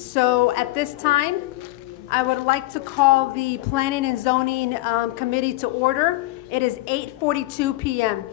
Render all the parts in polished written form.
So at this time, I would like to call the Planning and Zoning Committee to order. It is 8:42 p.m.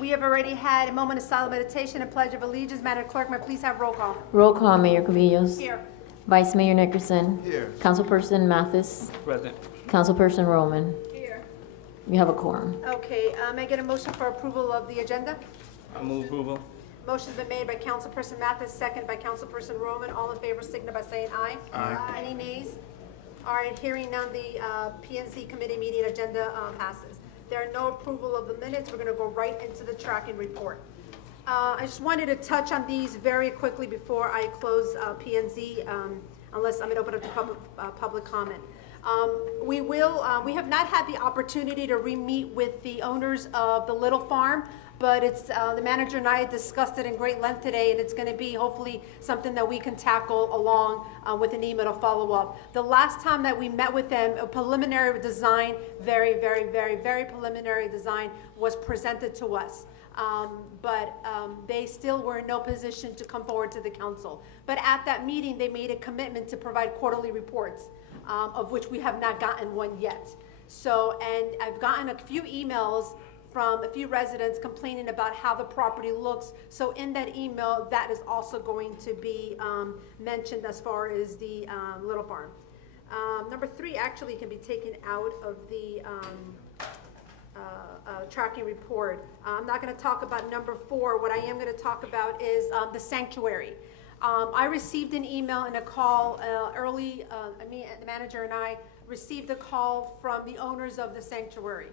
We have already had a moment of silent meditation and pledge of allegiance. Madam Clerk, may I please have roll call? Roll call, Mayor Cabillos. Here. Vice Mayor Nickerson. Here. Councilperson Mathis. Present. Councilperson Roman. Here. We have a quorum. Okay, may I get a motion for approval of the agenda? I move approval. Motion's been made by Councilperson Mathis, second by Councilperson Roman. All in favor, signify by saying aye. Aye. Any nays? All right, hearing none, the P&Z committee meeting agenda passes. There are no approval of the minutes. We're going to go right into the tracking report. I just wanted to touch on these very quickly before I close P&Z, unless I'm going to open up to public comment. We have not had the opportunity to re-meet with the owners of the Little Farm, but it's the manager and I discussed it in great length today, and it's going to be hopefully something that we can tackle along with an email to follow up. The last time that we met with them, a preliminary design, very preliminary design was presented to us. But they still were in no position to come forward to the council. But at that meeting, they made a commitment to provide quarterly reports, of which we have not gotten one yet. So, and I've gotten a few emails from a few residents complaining about how the property looks. So in that email, that is also going to be mentioned as far as the Little Farm. Number 3 actually can be taken out of the tracking report. I'm not going to talk about number 4. What I am going to talk about is the sanctuary. I received an email and a call early, the manager and I received a call from the owners of the sanctuary.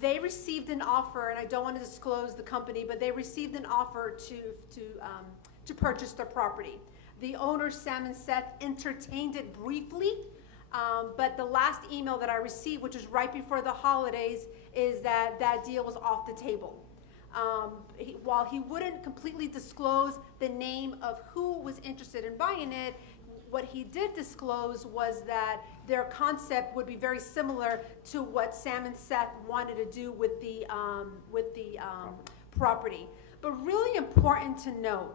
They received an offer, and I don't want to disclose the company, but they received an offer to purchase their property. The owner, Sam and Seth, entertained it briefly, but the last email that I received, which was right before the holidays, is that that deal was off the table. While he wouldn't completely disclose the name of who was interested in buying it, what he did disclose was that their concept would be very similar to what Sam and Seth wanted to do with the property. But really important to note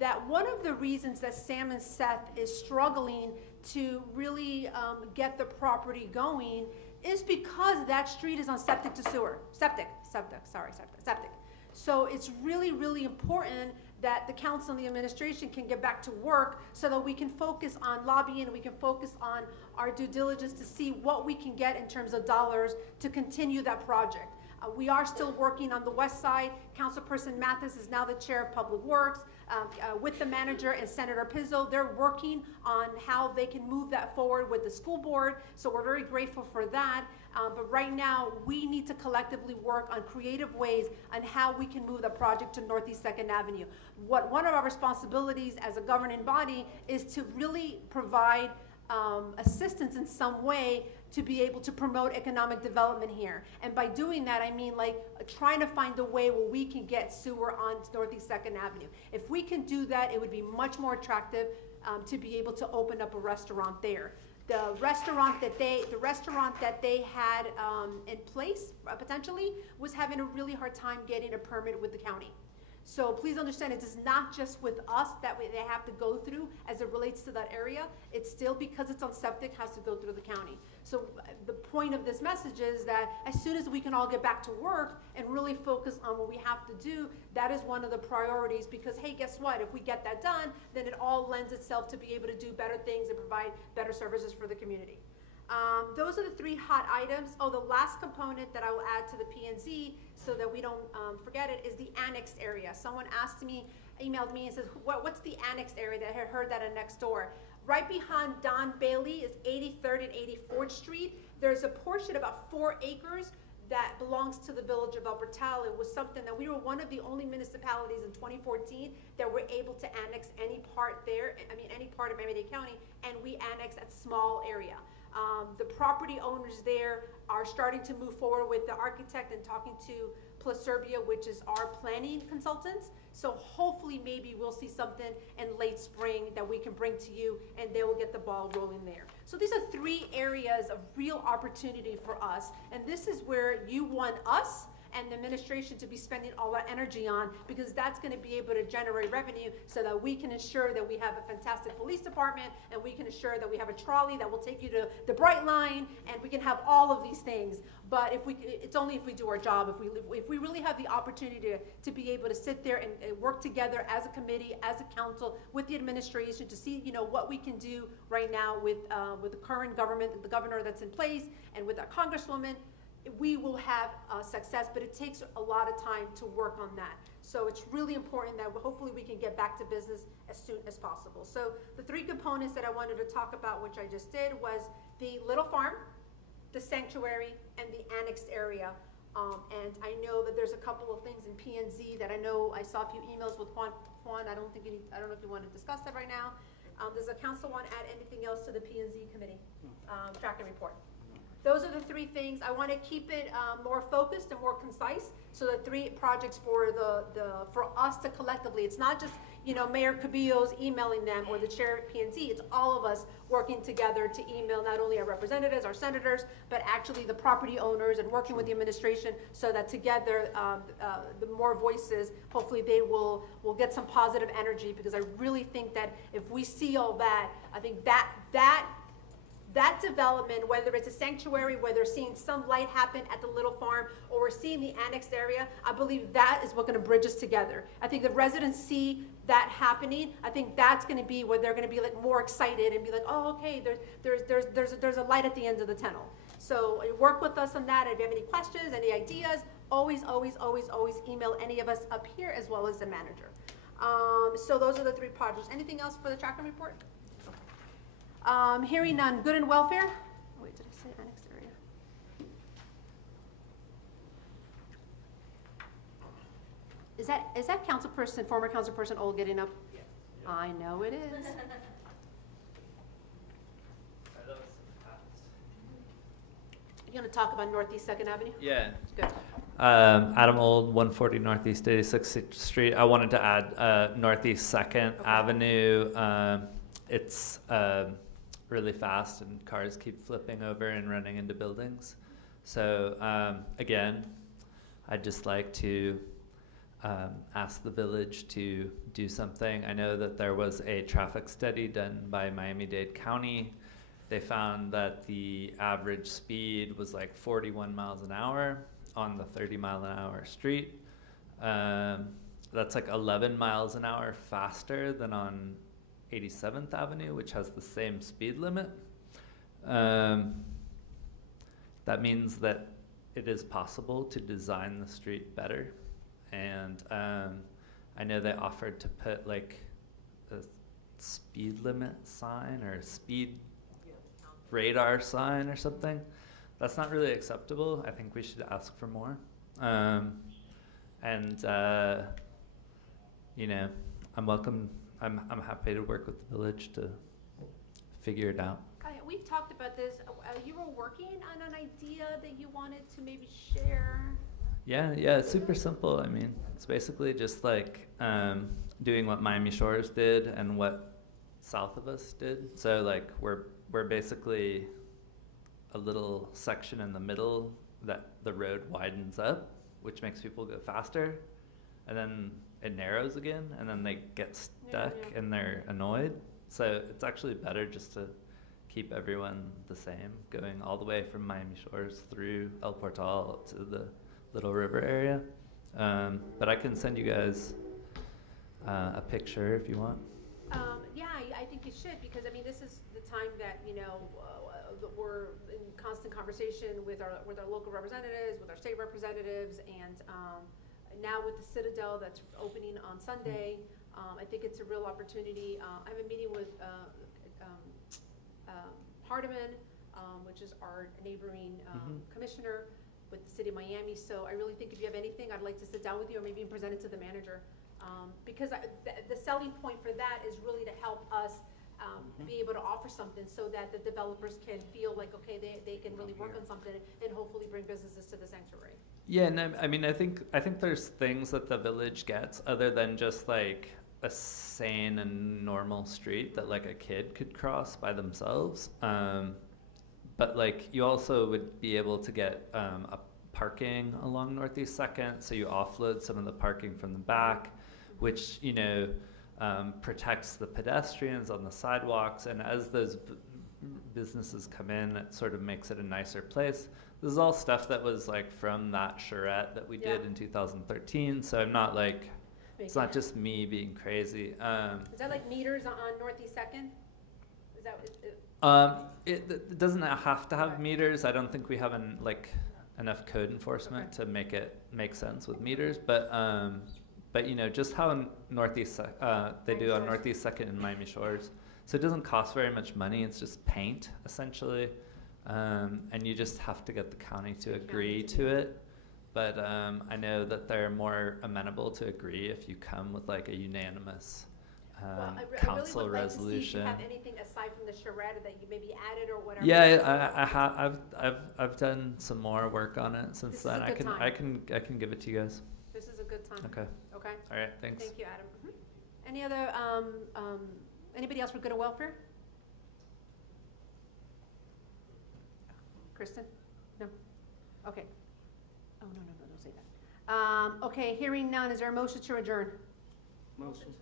that one of the reasons that Sam and Seth is struggling to really get the property going is because that street is on septic to sewer. Septic. So it's really important that the council and the administration can get back to work so that we can focus on lobbying and we can focus on our due diligence to see what we can get in terms of dollars to continue that project. We are still working on the west side. Councilperson Mathis is now the chair of Public Works. With the manager and Senator Pizzo, they're working on how they can move that forward with the school board. So we're very grateful for that. But right now, we need to collectively work on creative ways on how we can move the project to Northeast 2nd Avenue. One of our responsibilities as a governing body is to really provide assistance in some way to be able to promote economic development here. And by doing that, I mean like trying to find a way where we can get sewer on Northeast 2nd Avenue. If we can do that, it would be much more attractive to be able to open up a restaurant there. The restaurant that they had in place potentially was having a really hard time getting a permit with the county. So please understand, it is not just with us that they have to go through as it relates to that area. It's still, because it's on septic, has to go through the county. So the point of this message is that as soon as we can all get back to work and really focus on what we have to do, that is one of the priorities, because hey, guess what? If we get that done, then it all lends itself to be able to do better things and provide better services for the community. Those are the 3 hot items. Oh, the last component that I will add to the P&Z so that we don't forget it is the annexed area. Someone emailed me and says, what's the annexed area? That I had heard that in next door. Right behind Don Bailey is 83rd and 84th Street. There's a portion, about 4 acres, that belongs to the village of El Portal. It was something that we were one of the only municipalities in 2014 that were able to annex any part there, any part of Miami-Dade County, and we annexed that small area. The property owners there are starting to move forward with the architect and talking to Placerbia, which is our planning consultants. So hopefully maybe we'll see something in late spring that we can bring to you, and they will get the ball rolling there. So these are 3 areas of real opportunity for us, and this is where you want us and the administration to be spending all that energy on, because that's gonna be able to generate revenue so that we can ensure that we have a fantastic police department, and we can ensure that we have a trolley that will take you to the Bright Line, and we can have all of these things. But it's only if we do our job, if we really have the opportunity to be able to sit there and work together as a committee, as a council, with the administration to see, what we can do right now with the current government, the governor that's in place, and with our congresswoman, we will have success, but it takes a lot of time to work on that. So it's really important that hopefully we can get back to business as soon as possible. So the three components that I wanted to talk about, which I just did, was the Little Farm, the sanctuary, and the annexed area. And I know that there's a couple of things in P&Z that I saw a few emails with Juan. I don't know if you want to discuss that right now. Does the council want to add anything else to the P&Z committee tracking report? Those are the three things. I want to keep it more focused and more concise. So the three projects for for us to collectively, it's not just Mayor Cabillo's emailing them or the chair at P&Z. It's all of us working together to email not only our representatives, our senators, but actually the property owners, and working with the administration so that together the more voices, hopefully they will get some positive energy, because I really think that if we see all that, I think that development, whether it's a sanctuary, whether seeing some light happen at the Little Farm, or we're seeing the annexed area, I believe that is what's going to bridge us together. I think the residents see that happening. I think that's going to be where they're going to be like more excited and be like, oh, okay, there's a light at the end of the tunnel. So work with us on that. If you have any questions, any ideas, always email any of us up here, as well as the manager. So those are the three projects. Anything else for the tracking report? Hearing none. Good and welfare. Oh, wait, did I say annexed area? Is that former councilperson Old getting up? Yes. I know it is. You gonna talk about Northeast 2nd Avenue? Yeah. Good. Adam Old, 140 Northeast 86th Street. I wanted to add Northeast 2nd Avenue. It's really fast, and cars keep flipping over and running into buildings. So again, I'd just like to ask the village to do something. I know that there was a traffic study done by Miami-Dade County. They found that the average speed was like 41 miles an hour on the 30-mile-an-hour street. That's like 11 miles an hour faster than on 87th Avenue, which has the same speed limit. That means that it is possible to design the street better. And I know they offered to put like a speed limit sign or a speed radar sign or something. That's not really acceptable. I think we should ask for more. I'm happy to work with the village to figure it out. We've talked about this. You were working on an idea that you wanted to maybe share. Yeah, it's super simple. I mean, it's basically just like doing what Miami Shores did and what south of us did. So like we're basically a little section in the middle that the road widens up, which makes people go faster, and then it narrows again, and then they get stuck and they're annoyed. So it's actually better just to keep everyone the same, going all the way from Miami Shores through El Portal to the Little River area. But I can send you guys a picture if you want. I think you should, because I mean, this is the time that we're in constant conversation with our local representatives, with our state representatives, and now with the Citadel that's opening on Sunday, I think it's a real opportunity. I have a meeting with Hardiman, which is our neighboring commissioner with the city of Miami. So I really think if you have anything, I'd like to sit down with you, or maybe even present it to the manager. Because the selling point for that is really to help us be able to offer something so that the developers can feel like, okay, they can really work on something and hopefully bring businesses to the sanctuary. Yeah, no, I mean, I think there's things that the village gets other than just like a sane and normal street that like a kid could cross by themselves. But like you also would be able to get a parking along Northeast Second, so you offload some of the parking from the back, which, you know, protects the pedestrians on the sidewalks, and as those businesses come in, it sort of makes it a nicer place. This is all stuff that was like from that charrette that we did Yeah. in 2013, so I'm not like, it's not just me being crazy. Is that like meters on Northeast Second? Is that, It doesn't have to have meters. I don't think we have enough code enforcement to make it make sense with meters, but you know, just how in Northeast, they do on Northeast Second in Miami Shores. So it doesn't cost very much money. It's just paint, essentially. And you just have to get the county to agree to it. But I know that they're more amenable to agree if you come with like a unanimous well, I council really would like to see if resolution. you have anything aside from the charrette that you maybe added or whatever. Yeah, I've done some more work on it since This is a then. I good can time. I can give it to you guys. This is a good time. Okay. Okay? All right. Thanks. Thank you, Adam. Any other, anybody else for good of welfare? Kristen? No? Okay. Oh, no, don't say that. Okay, hearing none, is there a motion to adjourn? Motion.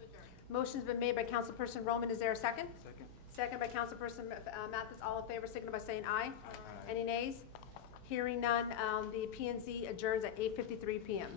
Motion's been made by Councilperson Roman, is there a second? Second. Second by Councilperson Mathis, all in favor, signify by saying aye. Aye. Any nays? Hearing none, the P and Z adjourns at 8:53 PM.